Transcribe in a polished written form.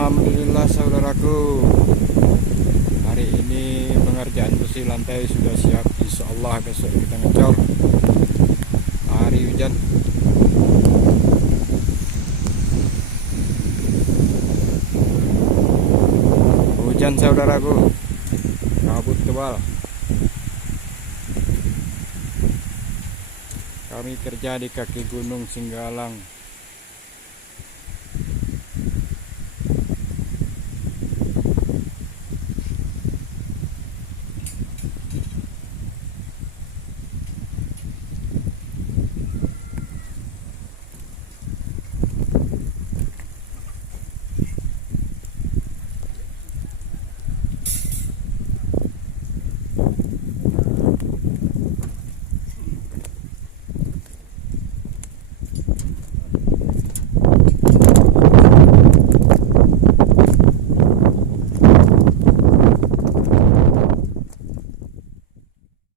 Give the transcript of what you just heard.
Alhamdulillah saudaraku, hari ini pengerjaan bersih lantai sudah siap. Insya Allah besok kita ngecor. Hari hujan. Hujan saudaraku, kabut tebal. Kami kerja di kaki Gunung Singgalang.